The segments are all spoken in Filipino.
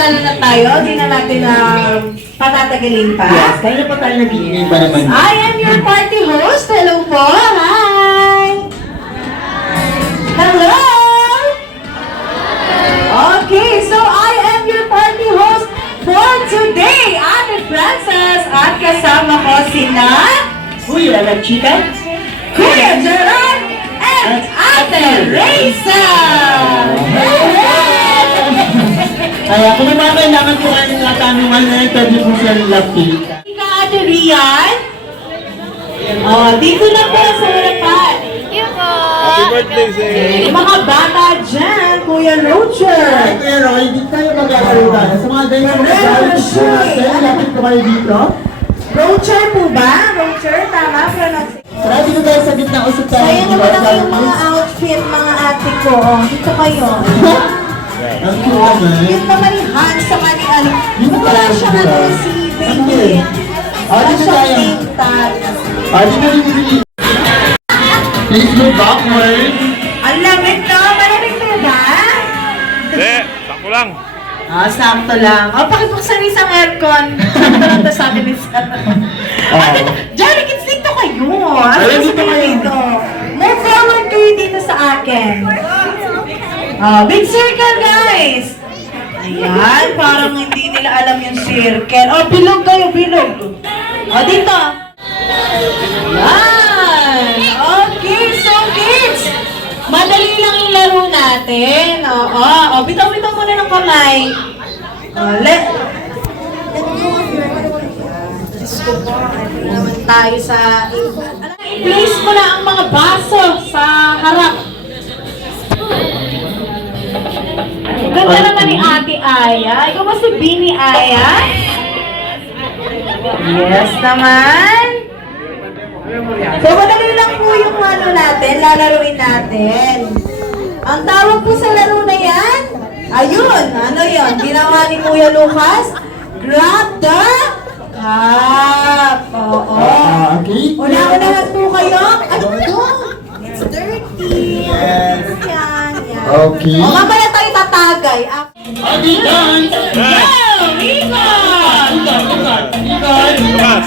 magsimula na tayo. Hindi na natin patatagalin pa. Yes, kaya pa tayo nag-iingay ba naman? I am your party host. Hello po. Hi. Hello. Okay, so I am your party host for today. Ate Frances at kasama ko sina Kuya, Chika? Kuya Gerard and Ate Reza. Kaya kung may mga kailangan po kayo ng katanungan na ito, pwede po siya lapita. Ika Ate Rian. Dito na po sa harapan. Happy birthday, Zay! Yung mga bata dyan, Kuya Roger. Kuya Roy, di tayo mag-aaruga. Sa mga ganyan mga galit po natin, lapit ko kayo dito. Roger po ba? Roger, tama? Pronunciation. Tara, dito tayo sa gitna usap tayo. Ayan naman ako yung mga outfit, mga ate ko. Dito kayo. Ang cute naman. Cute naman ni Hans sa mani ano. Wala siya ano si baby. Wala Dito siya tayo. name tag. Dito rin. Please look backward. Ang lamig to. Malamig to ba? Hindi, sakto lang. Sakto lang. Pakibuksan ng isang aircon. Ito sa akin isa. Johnny, kids, dito kayo. Ayun, dito kayo. Dito. Move forward kayo dito sa akin. Big circle, guys. Ayan, parang hindi nila alam yung circle. Bilog kayo, bilog. Dito. Ayan. Okay, so kids, madali lang yung laro natin. Bitaw-bitaw muna ng kamay. Diyos ko po, ano naman tayo sa... I-place mo na ang mga baso sa harap. Ganda naman ni Ate Aya. Ikaw ba si Bini Aya? Yes naman. So, madali lang po yung ano natin, lalaruin natin. Ang tawag po sa laro na yan, ayun, ano yun, ginawa ni Kuya Lucas, grab the cup. Oo. Okay. Una-unahan po kayo. Ano ito? It's dirty. Yan, yan. Okay. Mamaya tayo tatagay. Adi dance! Go! Ikot! Lukas!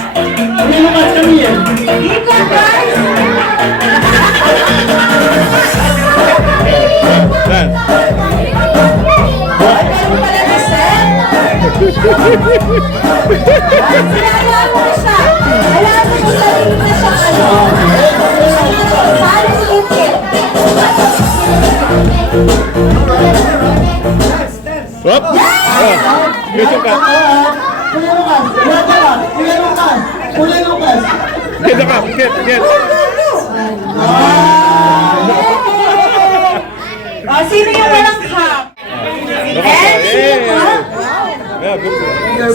Kami lumas kami yan. Ikot, guys! Dan! Ay, meron pala na set. Sinala mo siya. Alam mo sa rin na siya ano. Paano sikit? Hop! Dito ka! Kuya Lucas! Kuya Lucas! Kuya Lucas! Dito ka! Get! Sino yung walang cup? And sino pa? Yeah, good.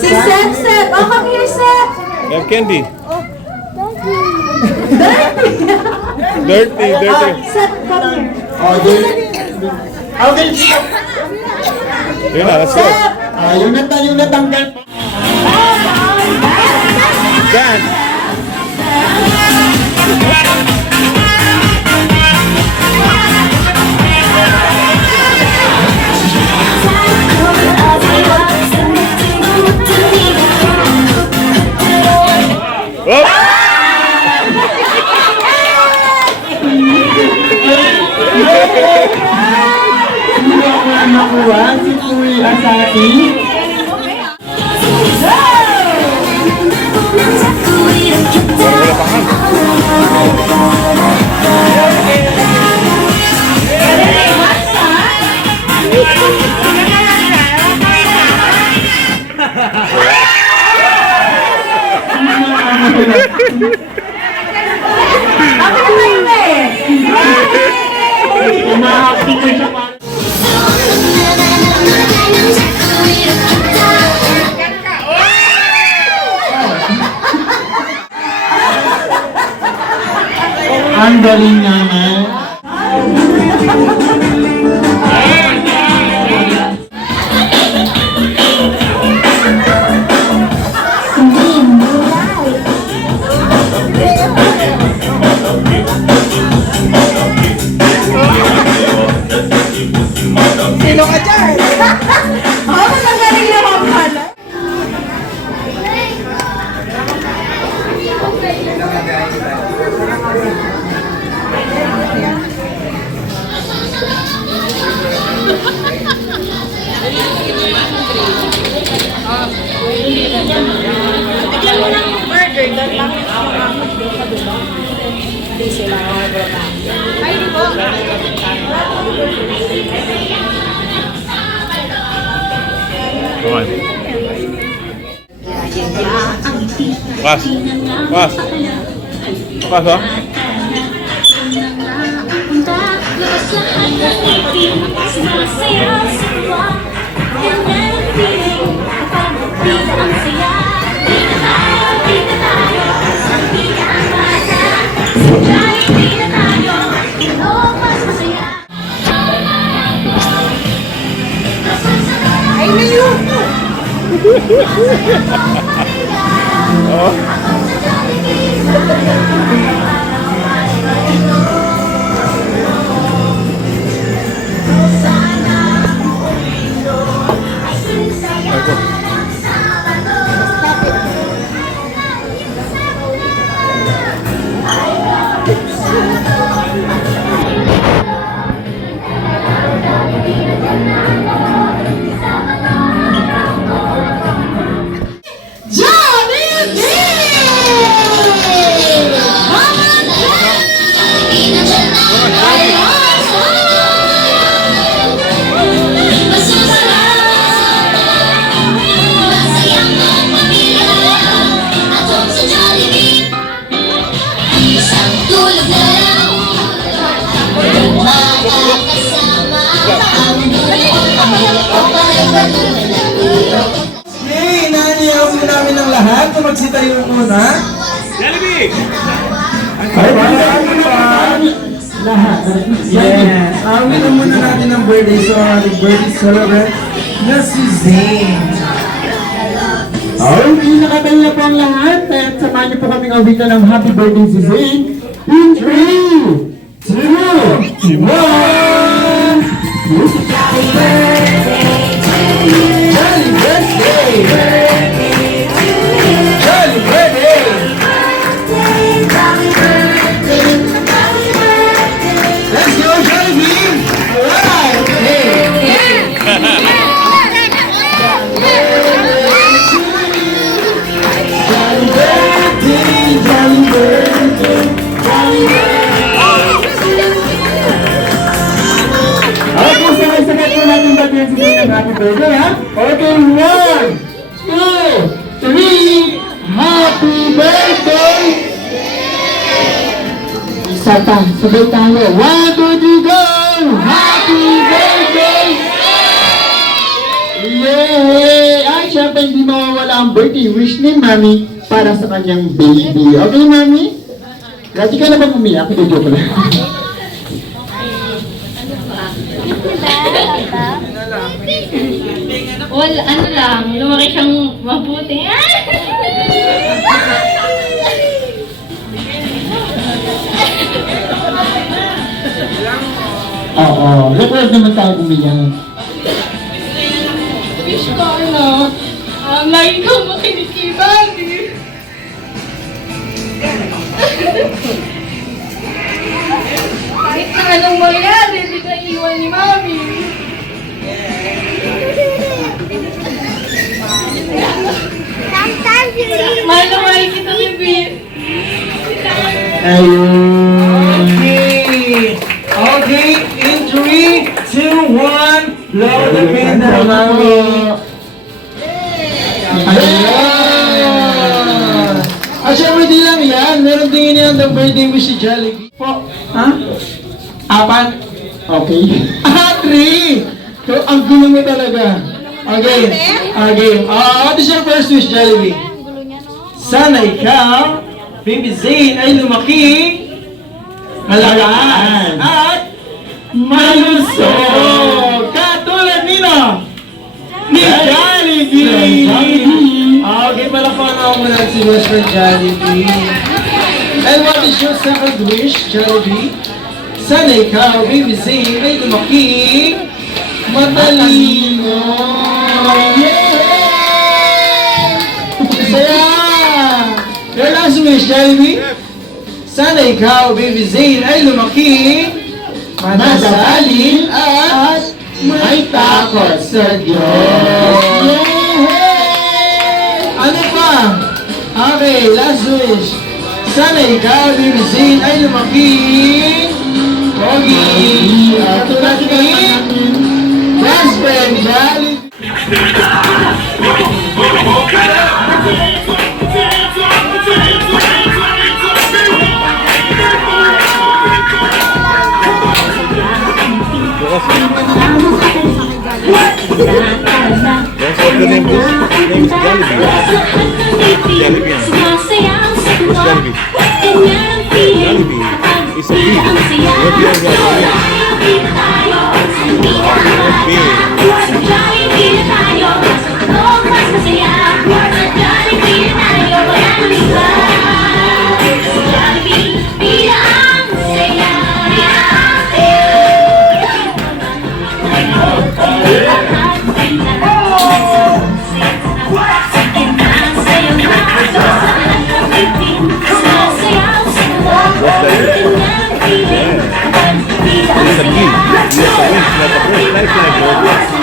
Si Sep. Come here, Sep. We have candy. Dirty. Sep, come here. Okay. Yun na, let's go. Yung natanggal pa. Dan! Hop! Sino ang nakuha? Si Kuya Asati? Wala pa nga. Ako na kayo eh. Umahapin ko siya pa. Ang galing naman. Sino ka dyan? Mas magaling Bigyan mo ng burger, doon lang ang mga hindi sila. Ay, di po. Come on. Pas. Pas. Pas, oh. Ay, layo po. Hey, inaaniyaw po namin ng lahat na magsitayo muna. Jollibee! Ay, lahat. Yes. Awin na muna natin ang birthday. So, ating birthday celebrant na si Zane. Okay, nakatayo na po ang lahat. At samahan niyo po kaming awitan ng happy birthday si Zane. In 3, 2, 1! Jolly birthday! Jolly birthday! Let's go, Jollibee! Alright! Hey! Jolly birthday! Jolly birthday! Jolly Okay, sabay-sabay po natin batiin si Zane ng happy birthday, ha? Okay, 1, 2, 3, happy birthday! Isa pa, sabay tayo. 1, 2, 3, go! Happy birthday! Yay! Ay, syempre hindi mawawala ang birthday wish ni Mami para sa kanyang baby. Okay, Mami? Ready ka na ba umiyak? Ito joke lang. Wala, ano lang, lumaki siyang mabuti. Oo, record naman tayo umiyak. Wish ko, ano, lagi kang makinig kay Bobby. Kahit na anong mangyari, hindi ka iwan ni Mami. Mahal na mahal kita, baby. Ayun. Okay. Okay, in 3, 2, 1, blow the candle, Mami. Ayan! Ah, syempre di lang yan. Meron din yan ng birthday wish si Jollibee. Po, ha? Apat? Okay. 3! So, ang gulo mo talaga. Okay. Okay. What is your first wish, Jollibee? Sana ikaw, Baby Zane, ay lumaki, malakas, at malusog. Katulad nino, ni Jollibee. Okay, palakpakan ako muna si West for Jollibee. And what is your second wish, Jollibee? Sana ikaw, Baby Zane, ay lumaki, matalino. Saya! Your last wish, Jollibee? Sana ikaw, Baby Zane, ay lumaki, manasalin at may takot sa Diyos. Ano Okay, last wish. Sana ikaw, Baby Zane, ay lumaking pogi. Katulad ni best friend Jollibee. What's the name? His name is Jollibee. Jollibee. What's Jollibee? Jollibee. It's a bee. What do you have? Bee. It's a bee. It's a bee. It's like a bird. Like a bird.